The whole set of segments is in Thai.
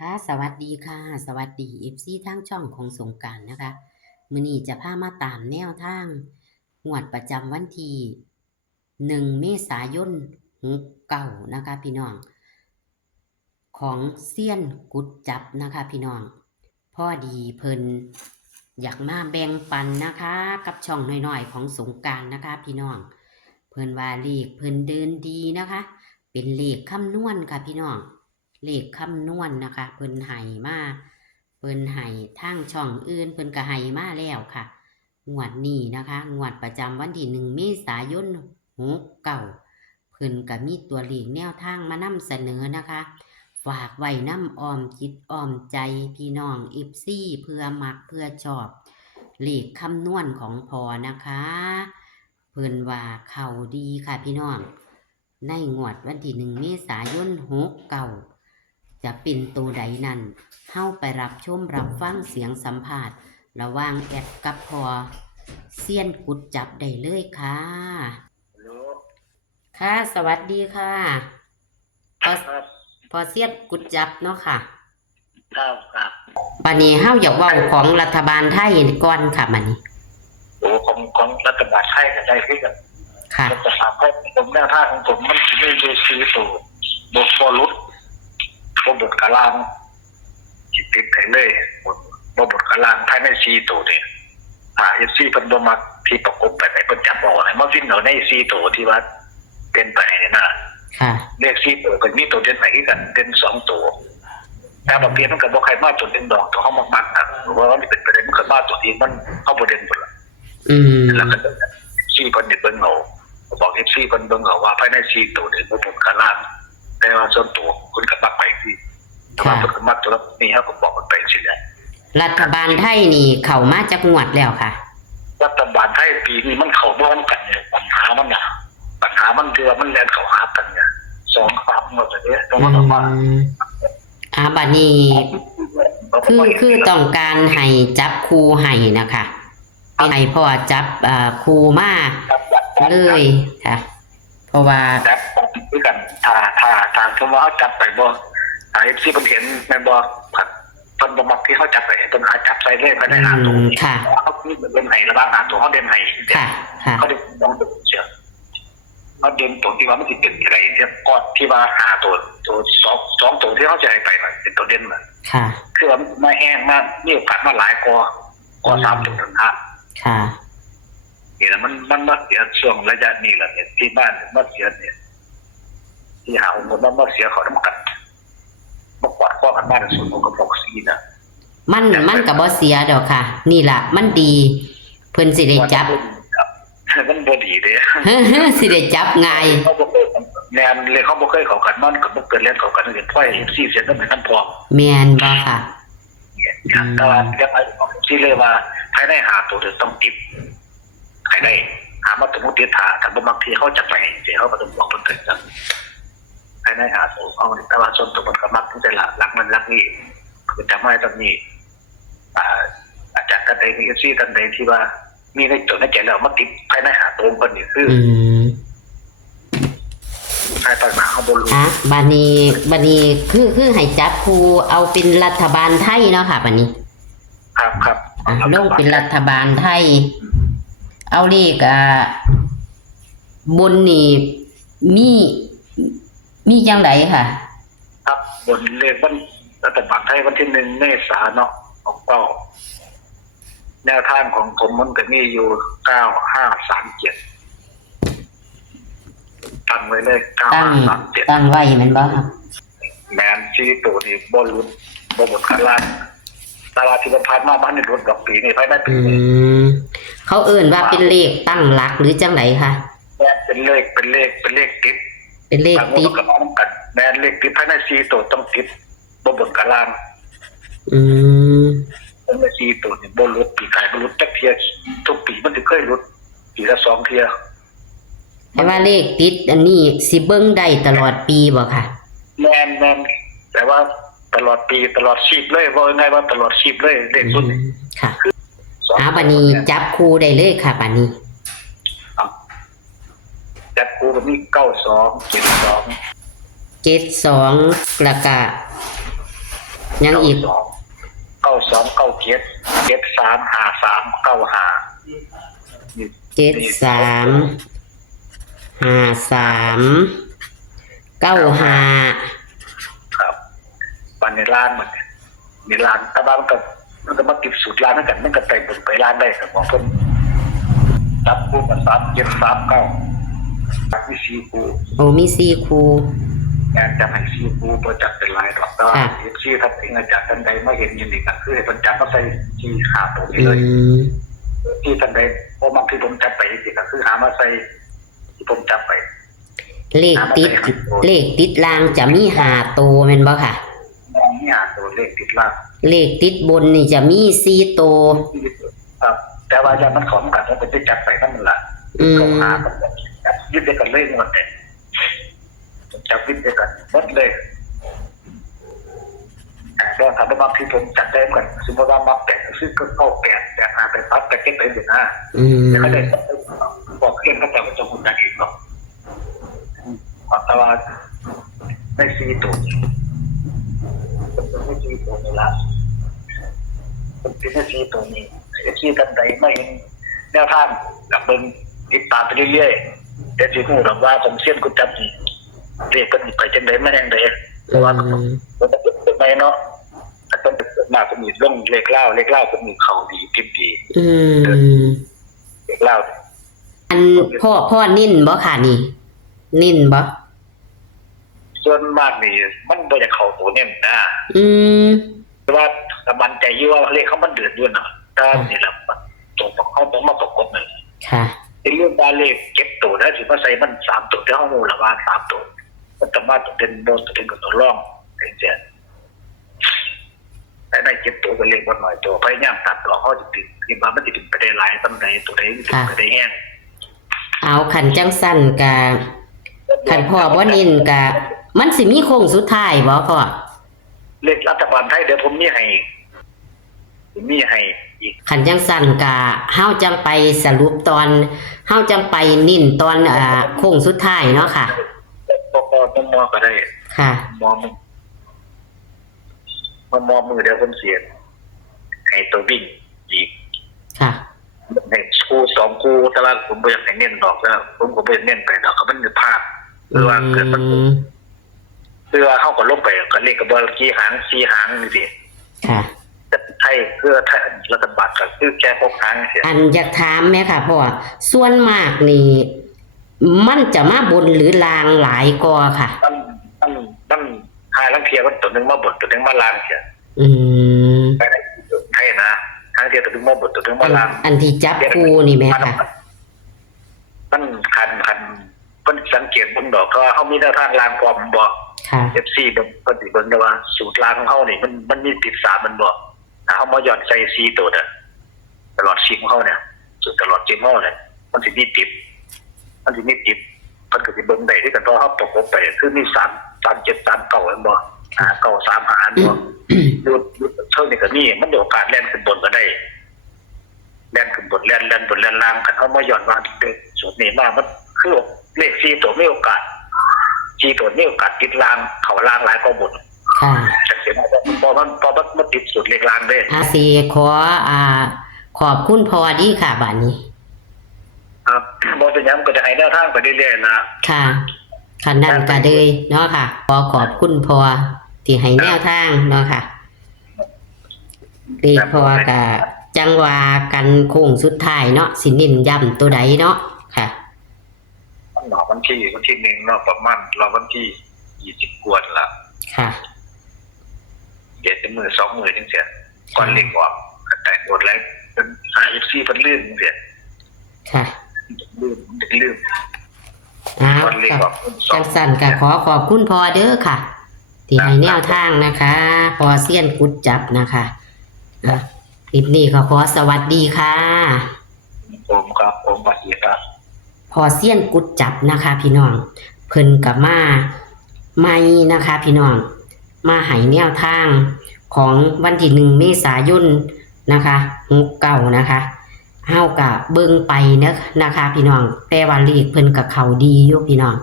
ค่ะสวัสดีค่ะสวัสดี FC ทางช่องของสงกรานต์นะคะมื้อนี้จะพามาตามแนวทางงวดประจำวันที่1เมษายน69นะคะพี่น้องของเซียนกุดจับนะคะพี่น้องพอดีเพิ่นอยากมาแบ่งปันนะคะกับช่องน้อยๆของสงกรานต์นะคะพี่น้องเพิ่นว่าเลขเพิ่นเดินดีนะคะเป็นเลขคำนวณค่ะพี่น้องเลขคำนวณนะคะเพิ่นให้มาเพิ่นให้ทางช่องอื่นเพิ่นก็ให้มาแล้วค่ะงวดนี้นะคะงวดประจำวันที่1เมษายน69เพิ่นก็มีตัวเลขแนวทางมานำเสนอนะคะฝากไว้นำอ้อมจิตอ้อมใจพี่น้อง FC เพื่อมักเพื่อชอบเลขคำนวณของพอนะคะเพิ่นว่าเข้าดีค่ะพี่น้องในงวดวันที่1เมษายน69จะเป็นตัวใดนั้นเฮาไปรับชมรับฟังเสียงสัมภาษณ์ระหว่างแอดกับพอเซียนกุดจับได้เลยค่ะค่ะสวัสดีค่ะพอครับพอเซียนกุดจับเนาะค่ะครับบัดนี้เฮาอยากเว้าของรัฐบาลไทยก่อนค่ะบัดนี้โอ้ของรัฐบาลไทยก็ได้คือกันค่ะรัฐบาลไทยผมแนวทางของผมมันไม่ได้ซื้อตัวบรุษบทกาลางจิตติดไปเลยบทกาลางภายในซีตัวเนี่ยเอฟซีเป็นบมักที่ประกบไปเป็นจับออกให้มาวิ่งเอาในซีตัวที่ว่าเป็นไปเนี่ยนะค่ะเลขซีตัวก็มีตัวเด่นไหนกันเด่น2ตัวแต่บางทีมันก็บ่ใครมาตัวเด่นดอกตัวเฮามักนะเพราะว่ามันเป็นประเด็นมันก็มาตัวนี้มันเข้าประเด็นหมดละแล้วก็ซีเพิ่นนี่เบิ่งเอาบอก FC เพิ่นเบิ่งเอาว่าภายในซีตัวนี่บ่ผมกะลานแต่ว่าส่วนตัวคุณก็มักไปที่แต่ว่าเพิ่นก็มักตัวนี้เฮาก็บอกมันไปสิแหละรัฐบาลไทยนี่เข้ามาจักงวดแล้วค่ะรัฐบาลไทยปีนี้มันเข้าบ่กันเนี่ยปัญหามันคือว่ามันแล่นเข้าหากันเนี่ย2-3งวดแล้วเนี่ยต้องว่าบัดนี้คือต้องการให้จับคู่ให้นะคะให้พ่อจับคู่มาเลยค่ะเพราะว่าจับคือกันถ้าสมมุติว่าเฮาจับไปบ่FC เพิ่นเห็นแม่นบ่ผัดเพิ่นบ่มักที่เฮาจับไปเพิ่นหาจับใส่เลยไม่ได้หาตัวค่ะเขาคือเด่นให้ระหว่างหาตัวเฮาเด่นให้ค่ะค่ะเขาได้ต้องเชื่อเขาเด่นตัวที่ว่ามันสิเป็นอะไรที่ก่อนที่ว่าหาตัว2ตัวที่เขาจะให้ไปน่ะเป็นตัวเด่นน่ะค่ะคือว่ามาแห้งมากมีโอกาสมาหลายกว่า3ตัวถึง5ค่ะนี่นะมันมาเสียช่วงระยะนี้แหละเนี่ยที่บ้านมาเสียเนี่ยที่หาคนมาเสียเขาต้องกันมากวาดข้อกันบ้านส่วนของกระบอกซีนะมันก็บ่เสียดอกค่ะนี่ล่ะมันดีเพิ่นสิได้จับมันบ่ดีเด้สิได้จับง่ายแม่นเลยเขาบ่เคยเข้ากันมันก็บ่เกิดเล่นเข้ากันเห็นไฟ FC เสียนำพอแม่นบ่ค่ะแต่ว่าจะไปที่เลยว่าภายในหาตัวต้องติดภายในหามาตัวติดหาถ้าบ่มักที่เขาจะไปสิเขาก็ต้องบอกเพิ่นจังภายในหาตัวเอาแต่ว่าส่วนตัวมันก็มักที่จะรักมันรักนี่คือจำไว้ตรงนี้อาจารย์ท่านใดมี FC ท่านใดที่ว่ามีในตัวในใจแล้วมาติดภายในหาตัวคนนี่คือใช่ตอนมาเขาบ่รู้บัดนี้คือให้จับคู่เอาเป็นรัฐบาลไทยเนาะค่ะบัดนี้ครับลงเป็นรัฐบาลไทยเอาเลขบนนี่มีจังไดค่ะครับบนเลขวันรัฐบาลไทยวันที่1เมษายนเนาะของเป้าแนวทางของผมมันก็มีอยู่9537ตั้งไว้เลย9537ตั้งไว้แม่นบ่ครับแม่นที่ตัวนี้บ่ลุ้นบ่หมดคันล้านตลาดที่ผ่านมาบ้านนี่ลุ้นดอกปีนี้ภายในปีนี้เขาเอิ้นว่าเป็นเลขตั้งหลักหรือจังไดคะเป็นเลขติดเป็นเลขติดแม่นเลขติดภายใน4ตัวต้องติดบ่บนคันล้านเป็น4ตัวนี่บ่ลุ้นปีกายบ่ลุ้นจักเที่ยทุกปีมันสิเคยลุ้นปีละ2เที่ยแต่ว่าเลขติดอันนี้สิเบิ่งได้ตลอดปีบ่ค่ะแม่นแต่ว่าตลอดปีตลอดชีพเลยว่าง่ายว่าตลอดชีพเลยเลขสุดค่ะบัดนี้จับคู่ได้เลยค่ะบัดนี้จับคู่ก็มี92 72 72แล้วก็ ยังอีก 92 97 73 53 95 73 53 95ครับปันในร้านมันในร้านแต่ว่ามันก็มาติดสูตรร้านนั่นกันมันก็ไปบนไปร้านได้ครับบอกเพิ่นจับคู่กัน3739ตักมี4คู่ โอ้มี4คู่ งานจะให้4คู่บ่จัดเป็นหลายดอกแต่ว่าที่ถ้าเป็นอาจารย์ท่านใดมาเห็นยินดีก็คือให้เพิ่นจับมาใส่ที่ขาตัวนี้เลยที่ท่านใดบ่มักที่ผมจับไปสิก็คือหามาใส่ที่ผมจับไปเลขติดรางจะมี5ตัวแม่นบ่ค่ะมี5ตัวเลขติดล่างเลขติดบนนี่จะมี4ตัวครับแต่ว่าอย่างมันของกันมันเป็นจับไปนั่นล่ะเขาหากันยึดด้วยกันเลยหมดเลยจับยึดด้วยกันหมดเลยแต่ถ้าไม่มาที่ผมจัดได้เหมือนสมมติว่ามาแปะซึ่งก็เข้าแปะแต่หาไปปั๊บแต่เก็บไปอยู่นะแต่ก็ได้บอกเพื่อนก็แต่ว่าจะหุ่นได้อีกเนาะแต่ว่าได้ซีตัวเป็นไม่ซีตัวนี้ละเป็นไม่ซีตัวนี้ที่ทำใดไม่เห็นแนวทางกับเบิ้งติดตามไปเรื่อยๆแต่ที่พูดว่าผมเชี่ยนกุจับนี่เรียกกันไปจังไดไม่แรงเลยเพราะว่ามันจะเป็นไม่เนาะต้องมาจะมีร่องเล็กเล่าจะมีเขาดีทิพดีเล็กเล่าอันพ่อนิ่นบ่ค่ะนี่นิ่นบ่ส่วนมากนี่มันโดยจากเขาตัวเนี่ยนะแต่ว่ามันใจยิ่งว่าเลขเขามันเดือดด้วยนะถ้านี่แหละตัวของเขาต้องมาประกบหนึ่งค่ะในเรื่องการเลขเก็บตัวนะถือว่าใส่มัน3ตัวที่ห้องมูลละว่า3ตัวมันจะมาตัวเป็นโดนตัวเป็นกับตัวร่องเช่นแต่ในเก็บตัวเป็นเลขวันหน่อยตัวพยายามตัดตัวเขาจะติดที่บ้านมันจะติดไปได้หลายตำแหน่งตัวไหนติดไปได้แห้งเอาขันจังสั้นกับขันพ่อว่านินกับมันสิมีโค้งสุดท้ายบ่พ่อเลขรัฐบาลไทยเดี๋ยวผมมีให้อีกขันจังสั้นกับเฮาจังไปสรุปตอนเฮาจังไปนิ่นตอนโค้งสุดท้ายเนาะค่ะมอก็ได้ค่ะมอมือเดี๋ยวผมเสียให้ตัววิ่งอีกค่ะให้คู่2คู่แต่ว่าผมบ่อยากให้เน้นดอกแล้วผมก็บ่เน้นไปดอกเขามันพลาดหรือว่าเกิดมันเพื่อเข้ากับลบไปก็เลขกับบ่กี่หาง4หางนี่สิค่ะแต่ไทยเพื่อไทยรัฐบาลก็คือแค่6หางเสียอันอยากถามแม่ค่ะพ่อส่วนมากนี่มันจะมาบนหรือลางหลายกว่าค่ะมันหาลังเทียมันตัวนึงมาบนตัวนึงมาลางเสียไปได้ใช่นะทางเทียตัวนึงมาบนตัวนึงมาลางอันที่จับคู่นี่แม่ค่ะมันคันเพิ่นสังเกตเบิ่งดอกก็เฮามีแนวทางลางความบ่ค่ะ FC เพิ่นสิเบิ่งได้ว่าสูตรลางของเฮานี่มันมีติด3มันบ่ถ้าเฮามาย้อนใส่4ตัวน่ะตลอดชีพของเฮาเนี่ยสุดตลอดชีพเฮาเนี่ยมันสิมีติดเพิ่นก็สิเบิ่งได้ที่กันเพราะเฮาประกบไปคือมี3 3 7 3 9อันบ่9 3 5อันบ่ดูเท่านี้ก็มีมันมีโอกาสแล่นขึ้นบนก็ได้แล่นขึ้นบนแล่นบนแล่นล่างกันเฮามาย้อนว่าสูตรนี้มามันคือเลข4ตัวมีโอกาส4ตัวมีโอกาสติดล่างเข้าล่างหลายกว่าบนค่ะจังซี่พอมันติดสูตรเลขล่างเด้สิขอบคุณพอดีค่ะบัดนี้ครับบ่เป็นหยังก็จะให้แนวทางไปเรื่อยๆนะค่ะคันนั้นก็เลยเนาะค่ะขอบคุณพอที่ให้แนวทางเนาะค่ะดีพอก็จังว่ากันโค้งสุดท้ายเนาะสิเน้นย้ำตัวใดเนาะค่ะวันที่1เนาะประมาณวันที่20กว่าละค่ะเดี๋ยวจะมือ2มือจังซี่ก่อนเล็กออกแต่กดแล้วเป็น FC เพิ่นลืมจังซี่ค่ะลืมจังสั่นก็ขอบคุณพอเด้อค่ะที่ให้แนวทางนะคะพอเซียนกุดจับนะคะคลิปนี้ก็ขอสวัสดีค่ะผมครับผมสวัสดีครับพอเซียนกุดจับนะคะพี่น้องเพิ่นกับมาใหม่นะคะพี่น้องมาให้แนวทางของวันที่1 เมษายนนะคะ69นะคะเฮากะเบิ่งไปนะคะพี่น้องแต่ว่าเลขเพิ่นกับเขาดีอยู่พี่น้อง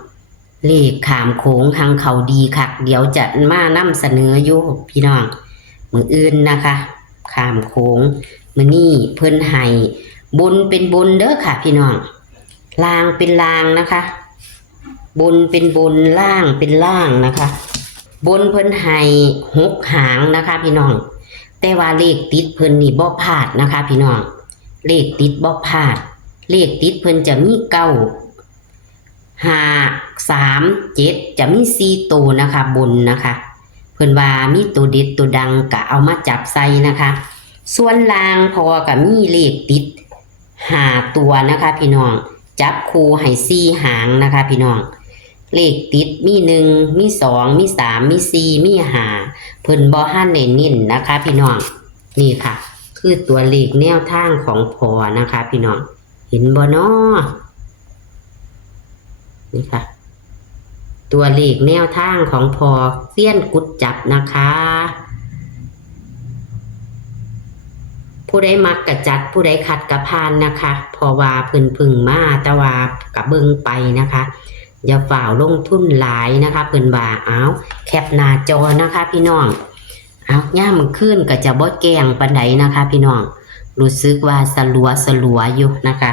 เลขขามโขงทางเขาดีคักเดี๋ยวจะมานำเสนออยู่พี่น้อง มื้ออื่นนะคะข้ามโขงมื้อนี้เพิ่นให้บนเป็นบนเด้อค่ะพี่น้องลางเป็นลางนะคะบนเป็นบนล่างเป็นล่างนะคะบนเพิ่นให้6หางนะคะพี่น้องแต่ว่าเลขติดเพิ่นนี่บ่พลาดนะคะพี่น้องเลขติดบ่พลาดเลขติดเพิ่นจะมี9 5 3 7จะมี4ตัวนะคะบนนะคะเพิ่นว่ามีตัวเด็ดตัวดังก็เอามาจับใส่นะคะส่วนล่างพอก็มีเลขติด5ตัวนะคะพี่น้องจับคู่ให้4หางนะคะพี่น้องเลขติดมี1มี2มี3มี4มี5เพิ่นบ่ทันได้เน้นนะคะพี่น้องนี่ค่ะคือตัวเลขแนวทางของพอนะคะพี่น้องเห็นบ่น้อนี่ค่ะตัวเลขแนวทางของพอเสี้ยนกุดจับนะคะผู้ใดมักกะจัดผู้ใดขัดกะพานนะคะเพราะว่าเพิ่นพึ่งมาแต่ว่ากะเบิ่งไปนะคะอย่าฝ่าวลงทุนหลายนะคะเพิ่นว่าอ้าวแคปหน้าจอนะคะพี่น้องอ้าวย่ามมื้อคืนก็จะบ่แกล้งปานใดนะคะพี่น้องรู้สึกว่าสลัวอยู่นะคะ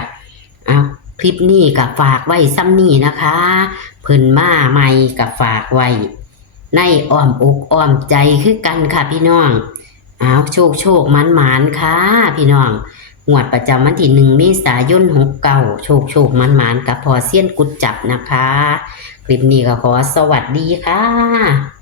อ้าวคลิปนี้ก็ฝากไว้ซ้ำนี้นะคะเพิ่นมาใหม่ก็ฝากไว้ในอ้อมอกอ้อมใจคือกันค่ะพี่น้องอ้าวโชคหมานๆค่ะพี่น้องงวดประจำวันที่1เมษายน69โชคหมานๆกับพอเซียนกุดจับนะคะคลิปนี้ก็ขอสวัสดีค่ะ